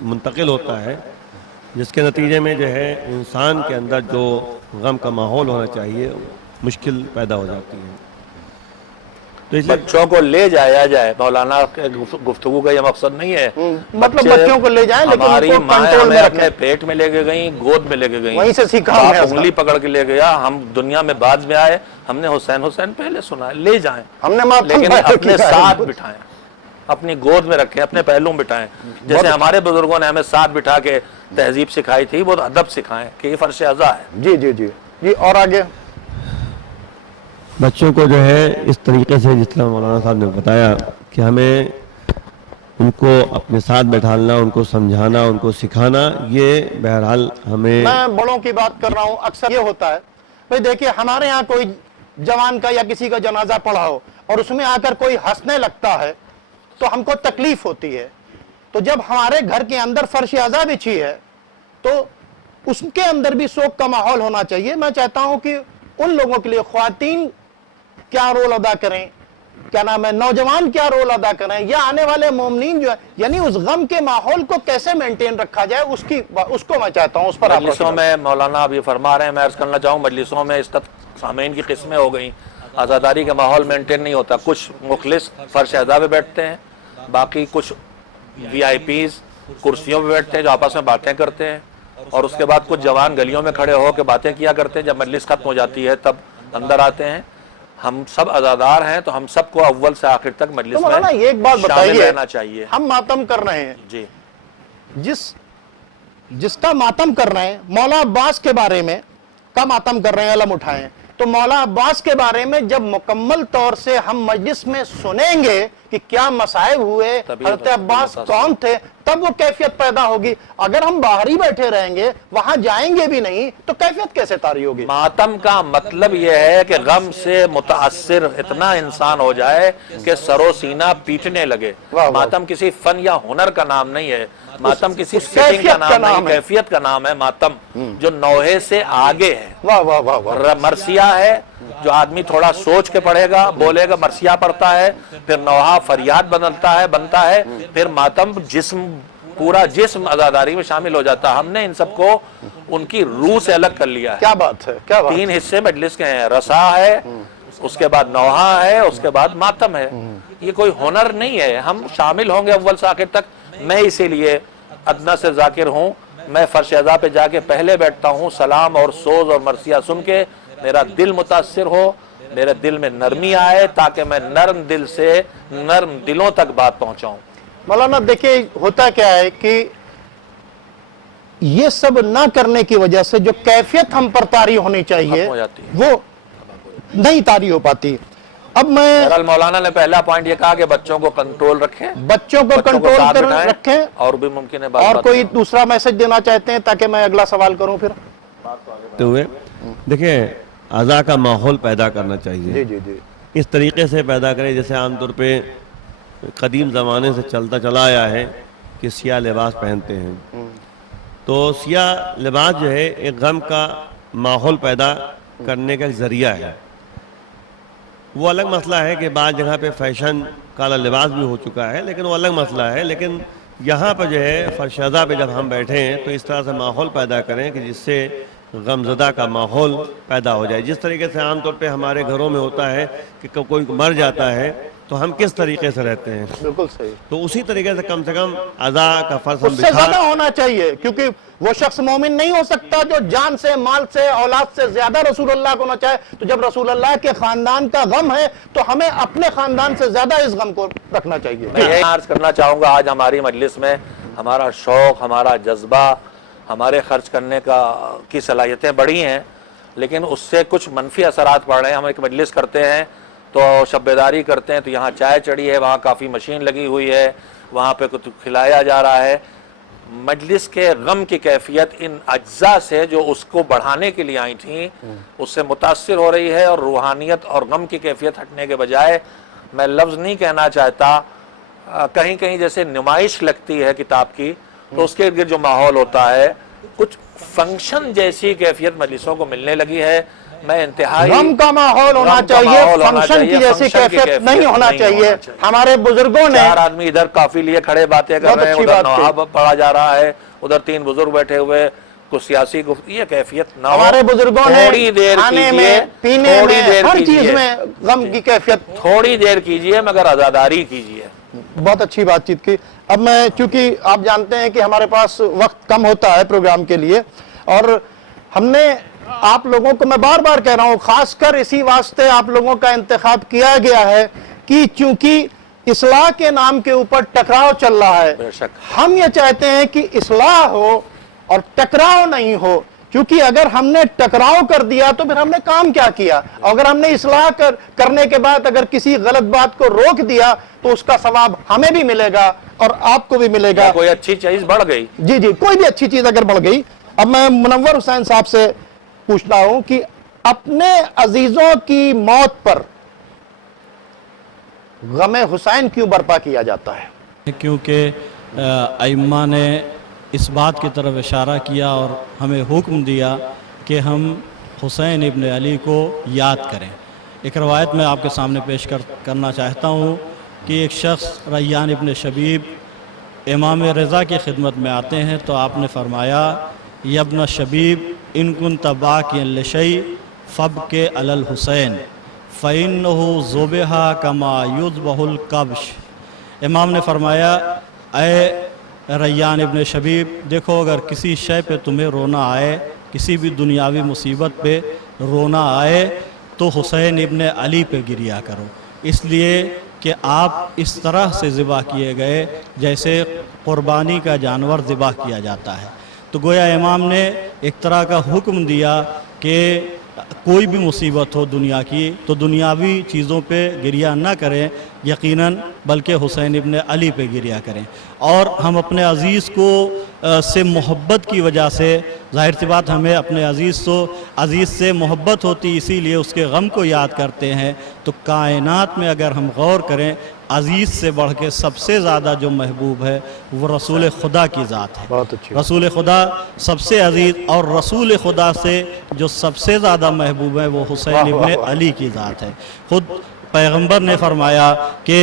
منتقل ہوتا ہے، جس کے نتیجے میں جو ہے انسان کے اندر جو غم کا ماحول ہونا چاہیے مشکل پیدا ہو جاتی ہے. تو اس لیے بچوں کو لے جایا جائے. مولانا کے گفتگو کا یہ مقصد نہیں ہے مطلب بچوں کو لے جائیں، لیکن ہماری ان کو ماں کنٹرول ہمیں میں اپنے رکھیں. پیٹ میں لے کے گئیں، گود میں لے کے گئیں، وہیں سے سیکھا باپ ہمیں اس کا. انگلی پکڑ کے لے گیا. ہم دنیا میں بعد میں آئے، ہم نے حسین حسین پہلے سنا ہے. لے جائیں ہم نے ماتھم لیکن بھر اپنے کیا ہے. ساتھ بٹھائیں، اپنی گود میں رکھیں، اپنے پہلو میں بٹھائیں. جیسے ہمارے بزرگوں نے ہمیں ساتھ بٹھا کے تہذیب سکھائی تھی، وہ ادب سکھائیں کہ یہ فرش عزا ہے. جی جی جی جی. اور آگے بچوں کو جو ہے اس طریقے سے جس طرح مولانا صاحب نے بتایا کہ ہمیں ان کو اپنے ساتھ بیٹھالنا، ان کو سمجھانا، ان کو سکھانا، یہ بہرحال ہمیں. میں بڑوں کی بات کر رہا ہوں. اکثر یہ ہوتا ہے بھئی دیکھیں ہمارے ہاں کوئی جوان کا یا کسی کا جنازہ پڑھا ہو اور اس میں آ کر کوئی ہنسنے لگتا ہے تو ہم کو تکلیف ہوتی ہے. تو جب ہمارے گھر کے اندر فرش عزا بچھی ہے تو اس کے اندر بھی سوگ کا ماحول ہونا چاہیے. میں چاہتا ہوں کہ ان لوگوں کے لیے خواتین کیا رول ادا کریں، کیا نام ہے، نوجوان کیا رول ادا کریں، یا آنے والے مومنین جو ہے، یعنی اس غم کے ماحول کو کیسے مینٹین رکھا جائے، اس کو میں چاہتا ہوں اس پر آپ مجلسوں میں مولانا اب یہ فرما رہے ہیں، میں عرض کرنا چاہوں مجلسوں میں اس طرح سامعین کی قسمیں ہو گئیں. عزاداری کا ماحول مینٹین نہیں ہوتا. کچھ مخلص فرش عزا پہ بیٹھتے ہیں، باقی کچھ وی آئی پیز کرسیوں پہ بیٹھتے ہیں جو آپس میں باتیں کرتے ہیں، اور اس کے بعد کچھ جوان گلیوں میں کھڑے ہو کے باتیں کیا کرتے ہیں. جب مجلس ختم ہو جاتی ہے تب اندر آتے ہیں. ہم سب عزادار ہیں تو ہم سب کو اول سے آخر تک مجلس میں یہ ایک بات شامل بتائیے، رہنا چاہیے. ہم ماتم کر رہے ہیں، جی جس کا ماتم کر رہے ہیں، مولا عباس کے بارے میں کا ماتم کر رہے ہیں، علم اٹھائیں، تو مولا عباس کے بارے میں جب مکمل طور سے ہم مجلس میں سنیں گے کہ کیا مصائب ہوئے، حضرت عباس کون تھے، تب وہ کیفیت پیدا ہوگی. اگر ہم باہر ہی بیٹھے رہیں گے، وہاں جائیں گے بھی نہیں، تو کیفیت کیسے طاری ہوگی؟ ماتم کا مطلب یہ ہے کہ غم سے متاثر اتنا انسان ہو جائے کہ سر و سینہ پیٹنے لگے. ماتم کسی فن یا ہنر کا نام نہیں ہے، ماتم کسی سیٹنگ کا نام نہیں، کیفیت کا نام ہے. ماتم جو نوحے سے آگے ہے، واہ واہ واہ واہ. مرثیہ ہے جو آدمی تھوڑا سوچ کے پڑھے گا، بولے گا، مرثیہ پڑھتا ہے، پھر نوحہ فریاد بنتا ہے، پھر ماتم پورا جسم عزاداری میں شامل ہو جاتا ہے. ہم نے ان سب کو ان کی روح سے الگ کر لیا ہے. کیا بات ہے، کیا بات. 3 حصے مجلس کے ہیں، رسا ہے، اس کے بعد نوحہ ہے، اس کے بعد ماتم ہے. یہ کوئی ہنر نہیں ہے. ہم شامل ہوں گے اول سے آخر تک. میں اسی لیے ادنا سے ذاکر ہوں میں فرش اعضا پہ جا کے پہلے بیٹھتا ہوں، سلام اور سوز اور مرثیہ سن کے میرا دل متاثر ہو، میرے دل میں نرمی آئے، تاکہ میں نرم دل سے نرم دلوں تک بات پہنچاؤں۔ مولانا دیکھیں ہوتا کیا ہے کہ یہ سب نہ کرنے کی وجہ سے جو کیفیت ہم پر طاری ہونی چاہیے ختم ہو جاتی ہے، وہ نہیں طاری ہو پاتی۔ اب میں بہرحال مولانا نے پہلا پوائنٹ یہ کہا کہ بچوں کو کنٹرول رکھیں، بچوں کو کنٹرول ساتھ کر بٹھائیں، رکھیں۔ اور بھی ممکن ہے بات اور بات کوئی دوسرا میسج دینا چاہتے ہیں تاکہ میں اگلا سوال کروں پھر؟ ہوئے دیکھیں اعضاء کا ماحول پیدا کرنا چاہیے، جی جی جی اس طریقے سے پیدا کریں جیسے عام طور پہ قدیم زمانے سے چلتا چلا آیا ہے کہ سیاہ لباس پہنتے ہیں، تو سیاہ لباس جو ہے ایک غم کا ماحول پیدا کرنے کا ایک ذریعہ ہے۔ وہ الگ مسئلہ ہے کہ بعض جگہ پہ فیشن کالا لباس بھی ہو چکا ہے، لیکن وہ الگ مسئلہ ہے، لیکن یہاں پہ جو ہے فرش اعضا پہ جب ہم بیٹھے ہیں تو اس طرح سے ماحول پیدا کریں کہ جس سے غمزدہ کا ماحول پیدا ہو جائے۔ جس طریقے سے عام طور پہ ہمارے گھروں میں ہوتا ہے کہ کوئی مر جاتا ہے تو ہم کس طریقے سے رہتے ہیں، بالکل صحیح۔ تو اسی طریقے سے کم اعضاء کا فرض ہم اس سے بچھا زیادہ ہونا چاہیے، کیونکہ وہ شخص مومن نہیں ہو سکتا جو جان سے، مال سے، اولاد سے زیادہ رسول اللہ کو نہ چاہے۔ تو جب رسول اللہ کے خاندان کا غم ہے تو ہمیں اپنے خاندان سے زیادہ اس غم کو رکھنا چاہیے۔ میں یہ عرض کرنا چاہوں گا، آج ہماری مجلس میں ہمارا شوق، ہمارا جذبہ، ہمارے خرچ کرنے کی صلاحیتیں بڑی ہیں، لیکن اس سے کچھ منفی اثرات پڑ رہے ہیں۔ ہم ایک مجلس کرتے ہیں تو شب بیداری کرتے ہیں تو یہاں چائے چڑھی ہے، وہاں کافی مشین لگی ہوئی ہے، وہاں پہ کچھ کھلایا جا رہا ہے۔ مجلس کے غم کی کیفیت ان اجزاء سے جو اس کو بڑھانے کے لیے آئی تھیں اس سے متاثر ہو رہی ہے، اور روحانیت اور غم کی کیفیت ہٹنے کے بجائے میں لفظ نہیں کہنا چاہتا، کہیں کہیں جیسے نمائش لگتی ہے کتاب کی تو اس کے ارد گرد جو ماحول ہوتا ہے کچھ فنکشن جیسی کیفیت مجلسوں کو ملنے لگی ہے۔ میں انتہائی غم کا ماحول ہونا چاہیے، فنکشن کی جیسی کیفیت نہیں ہونا چاہیے۔ ہمارے بزرگوں نے چار آدمی ادھر کافی لیے کھڑے باتیں کر رہے ہیں، ادھر نوحہ پڑھا جا رہا ہے، ادھر تین بزرگ بیٹھے ہوئے کچھ سیاسی گفتگو، یہ کیفیت نہ ہو۔ ہمارے بزرگوں نے تھوڑی دیر کھانے کیجئے، میں، پینے تھوڑی میں، دیر ہر چیز کیجئے، میں غم کی کیفیت تھوڑی دیر کیجئے مگر عزاداری کیجئے۔ بہت اچھی بات چیت کی۔ اب میں چونکہ آپ جانتے ہیں کہ ہمارے پاس وقت کم ہوتا ہے پروگرام کے لیے، اور ہم نے آپ لوگوں کو، میں بار بار کہہ رہا ہوں، خاص کر اسی واسطے آپ لوگوں کا انتخاب کیا گیا ہے کہ چونکہ اصلاح کے نام کے اوپر ٹکراؤ چل رہا ہے، بے شک ہم یہ چاہتے ہیں کہ اصلاح ہو اور ٹکراؤ نہیں ہو، کیونکہ اگر ہم نے ٹکراؤ کر دیا تو پھر ہم نے کام کیا کیا؟ اگر ہم نے اصلاح کرنے کے بعد اگر کسی غلط بات کو روک دیا تو اس کا ثواب ہمیں بھی ملے گا اور آپ کو بھی ملے گا۔ کوئی اچھی چیز بڑھ گئی، جی جی، کوئی بھی اچھی چیز اگر بڑھ گئی۔ اب میں منور حسین صاحب سے پوچھتا ہوں کہ اپنے عزیزوں کی موت پر غم حسین کیوں برپا کیا جاتا ہے؟ کیونکہ ائمہ نے اس بات کی طرف اشارہ کیا اور ہمیں حکم دیا کہ ہم حسین ابن علی کو یاد کریں۔ ایک روایت میں آپ کے سامنے پیش کرنا چاہتا ہوں کہ ایک شخص ریان ابن شبیب امام رضا کی خدمت میں آتے ہیں تو آپ نے فرمایا، یا ابن شبیب ان کنت باکیا لشیء فابکی علی الحسین فإنہ ذبح کما یذبح الکبش۔ امام نے فرمایا، اے ریان ابن شبیب، دیکھو اگر کسی شے پہ تمہیں رونا آئے، کسی بھی دنیاوی مصیبت پہ رونا آئے تو حسین ابن علی پہ گریا کرو، اس لیے کہ آپ اس طرح سے ذبح کیے گئے جیسے قربانی کا جانور ذبح کیا جاتا ہے۔ تو گویا امام نے ایک طرح کا حکم دیا کہ کوئی بھی مصیبت ہو دنیا کی تو دنیاوی چیزوں پہ گریہ نہ کریں یقیناً، بلکہ حسین ابن علی پہ گریہ کریں۔ اور ہم اپنے عزیز کو سے محبت کی وجہ سے، ظاہر سی بات ہمیں اپنے عزیز سے محبت ہوتی، اسی لیے اس کے غم کو یاد کرتے ہیں۔ تو کائنات میں اگر ہم غور کریں، عزیز سے بڑھ کے سب سے زیادہ جو محبوب ہے وہ رسول خدا کی ذات ہے۔ بہت اچھی رسول خدا سب سے عزیز، اور رسول خدا سے جو سب سے زیادہ محبوب ہے وہ حسین ابن علی کی ذات ہے۔ خود پیغمبر نے فرمایا کہ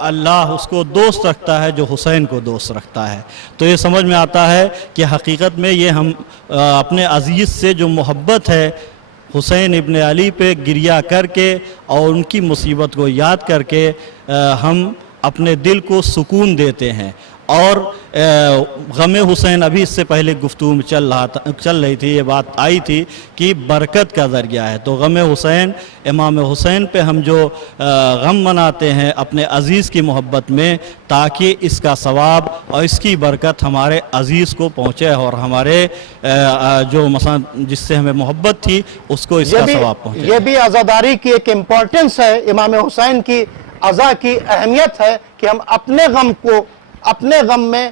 اللہ اس کو دوست رکھتا ہے جو حسین کو دوست رکھتا ہے۔ تو یہ سمجھ میں آتا ہے کہ حقیقت میں یہ ہم اپنے عزیز سے جو محبت ہے حسین ابن علی پہ گریہ کر کے اور ان کی مصیبت کو یاد کر کے ہم اپنے دل کو سکون دیتے ہیں۔ اور غم حسین ابھی اس سے پہلے گفتگو میں چل رہی تھی، یہ بات آئی تھی کہ برکت کا ذریعہ ہے. تو غم حسین، امام حسین پہ ہم جو غم مناتے ہیں اپنے عزیز کی محبت میں، تاکہ اس کا ثواب اور اس کی برکت ہمارے عزیز کو پہنچے اور ہمارے جو مثلا جس سے ہمیں محبت تھی اس کو اس کا ثواب پہنچے. یہ بھی عزاداری کی ایک امپورٹنس ہے، امام حسین کی عزا کی اہمیت ہے کہ ہم اپنے غم میں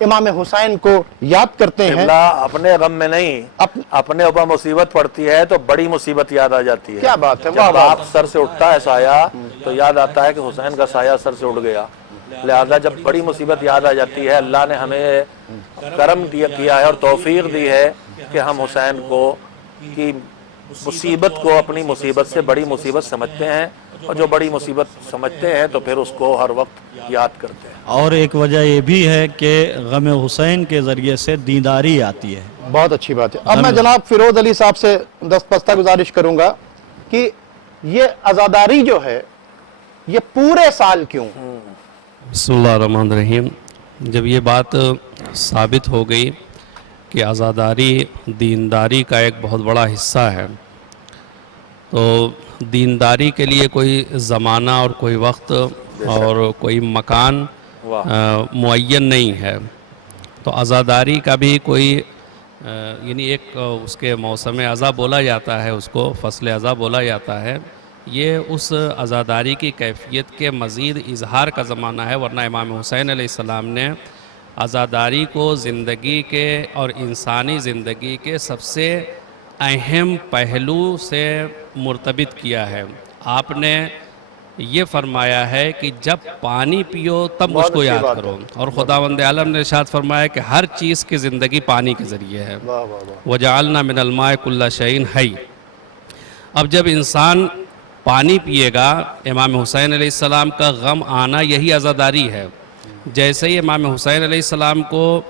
امام حسین کو یاد کرتے ہیں. اللہ اپنے غم میں نہیں، اپنے اوپر مصیبت پڑتی ہے تو بڑی مصیبت یاد آ جاتی ہے. کیا بات ہے، جب آپ سر سے اٹھتا ہے سایہ تو یاد آتا ہے کہ حسین کا سایہ سر سے اٹھ گیا. لہذا جب بڑی مصیبت یاد آ جاتی ہے، اللہ نے ہمیں کرم کیا ہے اور توفیق دی ہے کہ ہم حسین کی مصیبت کو اپنی مصیبت سے بڑی مصیبت سمجھتے ہیں، اور جو بڑی مصیبت سمجھتے ہیں تو پھر اس کو ہر وقت یاد کرتے ہیں. اور ایک وجہ یہ بھی ہے کہ غم حسین کے ذریعے سے دینداری آتی ہے. بہت اچھی بات ہے. اب میں جناب فیروز علی صاحب سے دستپستہ گزارش کروں گا کہ یہ عزاداری جو ہے یہ پورے سال کیوں؟ بسم اللہ الرحمن الرحیم. جب یہ بات ثابت ہو گئی کہ عزاداری دینداری کا ایک بہت بڑا حصہ ہے، تو دینداری کے لیے کوئی زمانہ اور کوئی وقت اور کوئی مکان معین نہیں ہے. تو عزاداری کا بھی کوئی یعنی ایک اس کے موسم عزا بولا جاتا ہے، اس کو فصل عزا بولا جاتا ہے. یہ اس عزاداری کی کیفیت کے مزید اظہار کا زمانہ ہے، ورنہ امام حسین علیہ السلام نے عزاداری کو زندگی کے اور انسانی زندگی کے سب سے اہم پہلو سے مرتبط کیا ہے. آپ نے یہ فرمایا ہے کہ جب پانی پیو تب مجھ کو یاد کرو، اور خداوند عالم نے ارشاد فرمایا کہ ہر چیز کی زندگی پانی کے ذریعے ہے. وَجَعَلْنَا مِنَ الْمَاءِ كُلَّ شَيْءٍ حَيٍّ. اب جب انسان پانی پیے گا، امام حسین علیہ السلام کا غم آنا یہی عزاداری ہے. جیسے ہی امام حسین علیہ السلام کو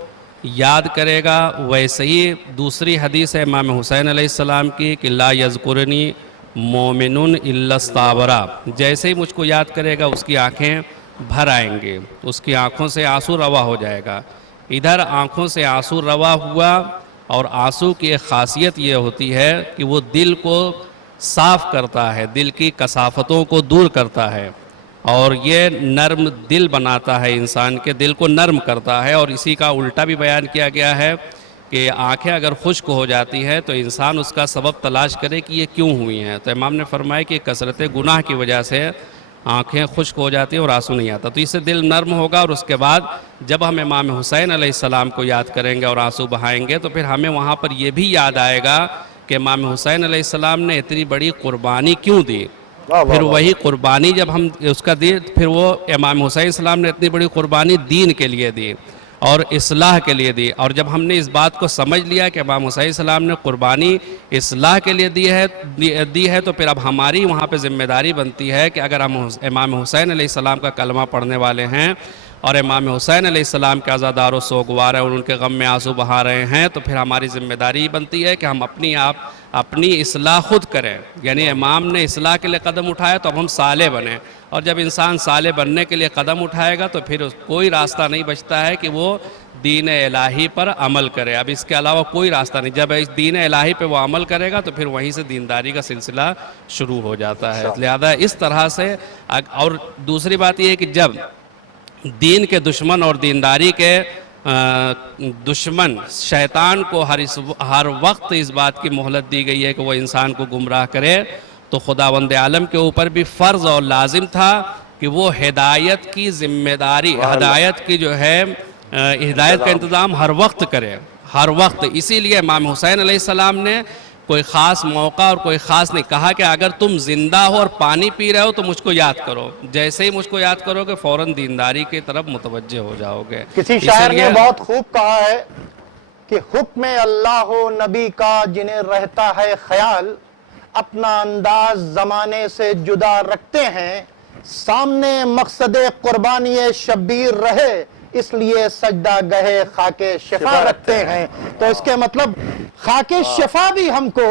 یاد کرے گا، ویسے ہی دوسری حدیث ہے امام حسین علیہ السلام کی کہ لا یذکرنی مومن الا استعبرا. جیسے ہی مجھ کو یاد کرے گا اس کی آنکھیں بھر آئیں گے، اس کی آنکھوں سے آنسو روا ہو جائے گا. ادھر آنکھوں سے آنسو روا ہوا، اور آنسو کی ایک خاصیت یہ ہوتی ہے کہ وہ دل کو صاف کرتا ہے، دل کی کثافتوں کو دور کرتا ہے، اور یہ نرم دل بناتا ہے، انسان کے دل کو نرم کرتا ہے. اور اسی کا الٹا بھی بیان کیا گیا ہے کہ آنکھیں اگر خشک ہو جاتی ہے تو انسان اس کا سبب تلاش کرے کہ یہ کیوں ہوئی ہیں. تو امام نے فرمایا کہ کثرت گناہ کی وجہ سے آنکھیں خشک ہو جاتی ہیں اور آنسو نہیں آتا. تو اس سے دل نرم ہوگا، اور اس کے بعد جب ہم امام حسین علیہ السلام کو یاد کریں گے اور آنسو بہائیں گے تو پھر ہمیں وہاں پر یہ بھی یاد آئے گا کہ امام حسین علیہ السلام نے اتنی بڑی قربانی کیوں دی. پھر وہی قربانی جب ہم اس کا دی، پھر وہ امام حسین علیہ السلام نے اتنی بڑی قربانی دین کے لیے دی اور اصلاح کے لیے دی. اور جب ہم نے اس بات کو سمجھ لیا کہ امام حسین علیہ السلام نے قربانی اصلاح کے لیے دی ہے تو پھر اب ہماری وہاں پہ ذمہ داری بنتی ہے کہ اگر ہم امام حسین علیہ السلام کا کلمہ پڑھنے والے ہیں اور امام حسین علیہ السلام کے عزادار و سوگوار ہیں اور ان کے غم میں آنسو بہا رہے ہیں، تو پھر ہماری ذمہ داری بنتی ہے کہ ہم اپنی اصلاح خود کریں. یعنی امام نے اصلاح کے لیے قدم اٹھایا تو اب ہم صالح بنیں، اور جب انسان صالح بننے کے لیے قدم اٹھائے گا تو پھر کوئی راستہ نہیں بچتا ہے کہ وہ دین الہی پر عمل کرے. اب اس کے علاوہ کوئی راستہ نہیں. جب اس دین الہی پہ وہ عمل کرے گا تو پھر وہیں سے دینداری کا سلسلہ شروع ہو جاتا ہے. لہذا اس طرح سے. اور دوسری بات یہ ہے کہ جب دین کے دشمن اور دینداری کے دشمن شیطان کو ہر وقت اس بات کی مہلت دی گئی ہے کہ وہ انسان کو گمراہ کرے، تو خداوند عالم کے اوپر بھی فرض اور لازم تھا کہ وہ ہدایت کی ذمہ داری، ہدایت کی جو ہے ہدایت کا انتظام ہر وقت کرے، ہر وقت. اسی لیے امام حسین علیہ السلام نے کوئی خاص موقع اور کوئی خاص نہیں کہا کہ اگر تم زندہ ہو اور پانی پی رہے ہو تو مجھ کو یاد کرو. جیسے ہی مجھ کو یاد کرو گے فوراً دینداری کی طرف متوجہ ہو جاؤ گے. کسی شاعر نے بہت خوب کہا ہے کہ حکم اللہ و نبی کا جنہیں رہتا ہے خیال، اپنا انداز زمانے سے جدا رکھتے ہیں، سامنے مقصد قربانی شبیر رہے اس لیے سجدہ گہے خاک شفا رکھتے ہیں. تو اس کے مطلب خاک شفا بھی ہم کو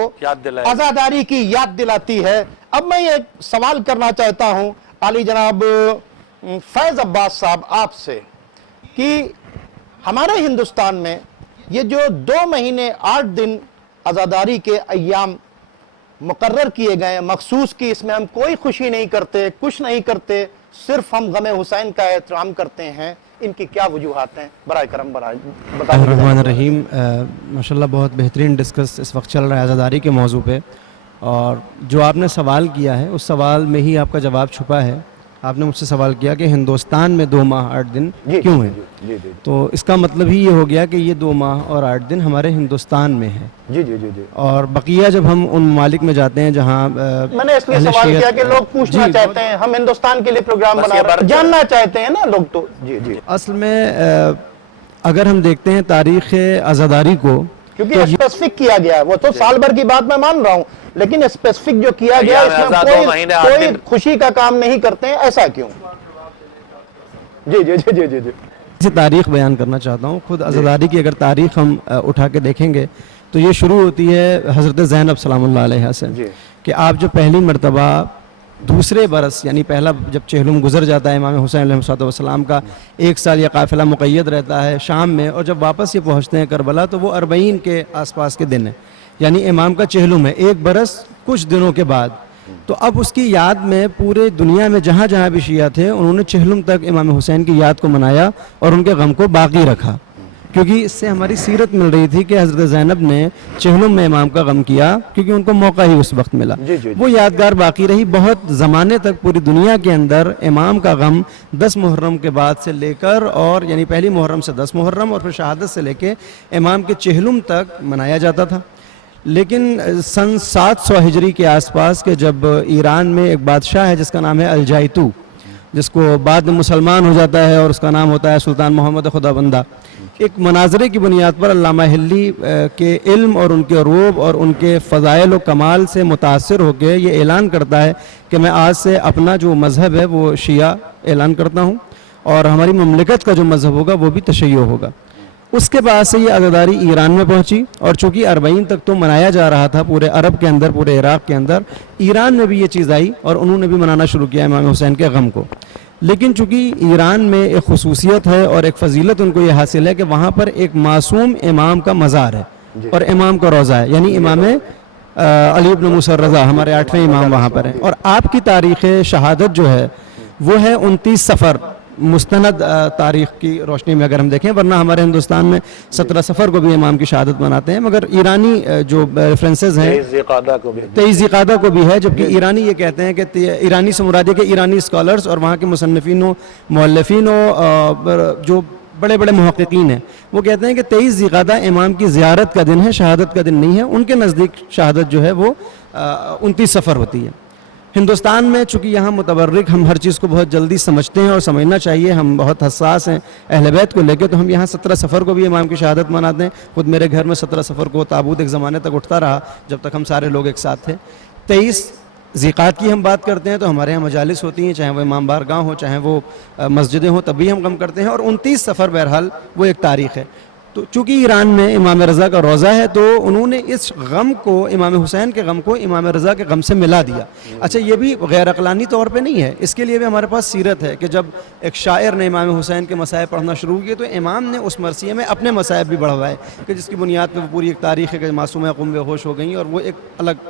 عزاداری کی یاد دلاتی ہے. اب میں یہ سوال کرنا چاہتا ہوں علی جناب فیض عباس صاحب آپ سے کہ ہمارے ہندوستان میں یہ جو 2 مہینے 8 دن عزاداری کے ایام مقرر کیے گئے ہیں مخصوص کی اس میں ہم کوئی خوشی نہیں کرتے، کچھ نہیں کرتے، صرف ہم غم حسین کا احترام کرتے ہیں، ان کی کیا وجوہات ہیں؟ برائے کرم بتائیں۔ الرحمن الرحیم، ماشاءاللہ بہت بہترین ڈسکس اس وقت چل رہا ہے عزاداری کے موضوع پہ، اور جو آپ نے سوال کیا ہے اس سوال میں ہی آپ کا جواب چھپا ہے۔ آپ نے مجھ سے سوال کیا کہ ہندوستان میں 2 ماہ 8 دن کیوں ہیں؟ تو اس کا مطلب ہی یہ ہو گیا کہ یہ 2 ماہ اور 8 دن ہمارے ہندوستان میں ہے۔ اور بقیہ جب ہم ان ممالک میں جاتے ہیں جہاں میں نے اس لیے سوال کیا کہ لوگ پوچھنا چاہتے ہیں، ہم ہندوستان کے لیے پروگرام بنا رہے ہیں، جاننا چاہتے ہیں نا لوگ تو۔ اصل میں اگر ہم دیکھتے ہیں تاریخ عزاداری کو، کیونکہ اسپیسیفک کیا گیا ہے، وہ تو سال بھر کی بات میں مان رہا ہوں، لیکن اسپیسیفک جو کیا گیا ہے اس میں کوئی خوشی کا کام نہیں کرتے ہیں، ایسا کیوں؟ جی سے تاریخ بیان کرنا چاہتا ہوں۔ خود عزاداری کی اگر تاریخ ہم اٹھا کے دیکھیں گے تو یہ شروع ہوتی ہے حضرت زینب سلام اللہ علیہ سے، کہ آپ جو پہلی مرتبہ دوسرے برس یعنی پہلا جب چہلم گزر جاتا ہے امام حسین علیہ السلام کا 1 سال یہ قافلہ مقید رہتا ہے شام میں، اور جب واپس یہ پہنچتے ہیں کربلا تو وہ 40 کے آس پاس کے دن ہیں، یعنی امام کا چہلم ہے 1 برس کچھ دنوں کے بعد۔ تو اب اس کی یاد میں پورے دنیا میں جہاں جہاں بھی شیعہ تھے انہوں نے چہلم تک امام حسین کی یاد کو منایا اور ان کے غم کو باقی رکھا، کیونکہ اس سے ہماری سیرت مل رہی تھی کہ حضرت زینب نے چہلم میں امام کا غم کیا کیونکہ ان کو موقع ہی اس وقت ملا۔ وہ یادگار باقی رہی بہت زمانے تک، پوری دنیا کے اندر امام کا غم 10 محرم کے بعد سے لے کر، اور یعنی پہلی محرم سے 10 محرم اور پھر شہادت سے لے کے امام کے چہلم تک منایا جاتا تھا۔ لیکن سن 700 ہجری کے آس پاس کے جب ایران میں ایک بادشاہ ہے جس کا نام ہے الجائتو، جس کو بعد میں مسلمان ہو جاتا ہے اور اس کا نام ہوتا ہے سلطان محمد خدا بندہ، ایک مناظرے کی بنیاد پر علامہ حلی کے علم اور ان کے روب اور ان کے فضائل و کمال سے متاثر ہو کے یہ اعلان کرتا ہے کہ میں آج سے اپنا جو مذہب ہے وہ شیعہ اعلان کرتا ہوں، اور ہماری مملکت کا جو مذہب ہوگا وہ بھی تشیع ہوگا۔ اس کے بعد سے یہ عزاداری ایران میں پہنچی، اور چونکہ 40 تک تو منایا جا رہا تھا پورے عرب کے اندر، پورے عراق کے اندر، ایران میں بھی یہ چیز آئی اور انہوں نے بھی منانا شروع کیا امام حسین کے غم کو۔ لیکن چونکہ ایران میں ایک خصوصیت ہے اور ایک فضیلت ان کو یہ حاصل ہے کہ وہاں پر ایک معصوم امام کا مزار ہے اور امام کا روضہ ہے، یعنی امام علی ابن موسیٰ الرضا ہمارے 8ویں امام وہاں پر ہیں، اور آپ کی تاریخ شہادت جو ہے وہ ہے 29 صفر، مستند تاریخ کی روشنی میں اگر ہم دیکھیں، ورنہ ہمارے ہندوستان میں 17 صفر کو بھی امام کی شہادت مناتے ہیں، مگر ایرانی جو ریفرنسز ہیں 23 ذیقعدہ کو بھی ہے، جبکہ ایرانی یہ کہتے ہیں کہ ایرانی سے مراد ہے کہ ایرانی اسکالرز اور وہاں کے مصنفین و مؤلفین و جو بڑے بڑے محققین ہیں وہ کہتے ہیں کہ 23 ذیقعدہ امام کی زیارت کا دن ہے، شہادت کا دن نہیں ہے۔ ان کے نزدیک شہادت جو ہے وہ 29 صفر ہوتی ہے۔ ہندوستان میں چونکہ یہاں متبرک ہم ہر چیز کو بہت جلدی سمجھتے ہیں اور سمجھنا چاہیے، ہم بہت حساس ہیں اہل بیت کو لے کے، تو ہم یہاں 17 صفر کو بھی امام کی شہادت مناتے ہیں۔ خود میرے گھر میں 17 صفر کو تابوت ایک زمانے تک اٹھتا رہا جب تک ہم سارے لوگ ایک ساتھ تھے۔ 23 ذیقعدہ کی ہم بات کرتے ہیں تو ہمارے یہاں مجالس ہوتی ہیں، چاہے وہ امام بارگاہ ہوں چاہے وہ مسجدیں ہوں، تب بھی ہم غم کرتے ہیں، اور 29 صفر بہرحال وہ ایک تاریخ ہے۔ تو چونکہ ایران میں امام رضا کا روضہ ہے تو انہوں نے اس غم کو، امام حسین کے غم کو امام رضا کے غم سے ملا دیا۔ اچھا، یہ بھی غیر عقلانی طور پہ نہیں ہے، اس کے لیے بھی ہمارے پاس سیرت ہے کہ جب ایک شاعر نے امام حسین کے مصائب پڑھنا شروع کیے تو امام نے اس مرثیے میں اپنے مصائب بھی بڑھوائے، کہ جس کی بنیاد پہ وہ پوری ایک تاریخ ہے کہ معصومہ قم بے ہوش ہو گئیں، اور وہ ایک الگ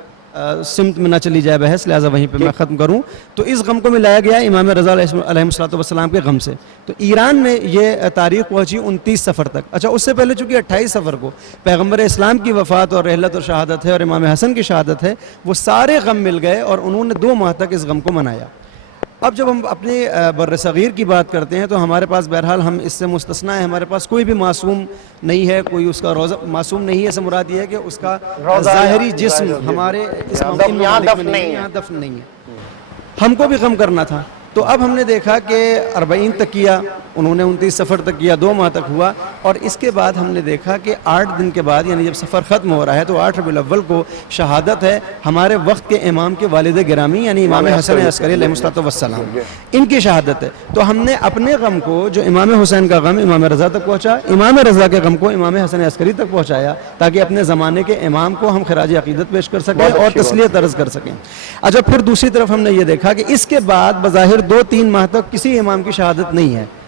سمت میں نہ چلی جائے بحث، لہٰذا وہیں پہ میں ختم کروں۔ تو اس غم کو ملایا گیا امام رضا علیہ السلام کے غم سے۔ تو ایران میں یہ تاریخ پہنچی 29 صفر تک۔ اچھا، اس سے پہلے چونکہ 28 صفر کو پیغمبر اسلام کی وفات اور رحلت اور شہادت ہے اور امام حسن کی شہادت ہے، وہ سارے غم مل گئے اور انہوں نے 2 ماہ تک اس غم کو منایا۔ اب جب ہم اپنے بر صغیر کی بات کرتے ہیں تو ہمارے پاس بہرحال ہم اس سے مستثنا ہے، ہمارے پاس کوئی بھی معصوم نہیں ہے، کوئی اس کا روزہ معصوم نہیں ہے، اس سے مراد یہ ہے کہ اس کا ظاہری جسم ہمارے اس یہاں دفن نہیں ہے۔ ہم کو بھی غم کرنا تھا، تو اب ہم نے دیکھا کہ 40 تک کیا انہوں نے، 29 صفر تک کیا، 2 ماہ تک ہوا، اور اس کے بعد ہم نے دیکھا کہ 8 دن کے بعد یعنی جب سفر ختم ہو رہا ہے تو 8 ربیع الاول کو شہادت ہے ہمارے وقت کے امام کے والد گرامی یعنی امام حسن عسکری علیہ السلام، ان کی شہادت ہے۔ تو ہم نے اپنے غم کو، جو امام حسین کا غم امام رضا تک پہنچا، امام رضا کے غم کو امام حسن عسکری تک پہنچایا، تاکہ اپنے زمانے کے امام کو ہم خراج عقیدت پیش کر سکیں اور تسلیت عرض کر سکیں۔ اچھا، پھر دوسری طرف ہم نے یہ دیکھا کہ اس کے بعد بظاہر 2-3 ماہ تک کسی امام کی شہادت نہیں ہے،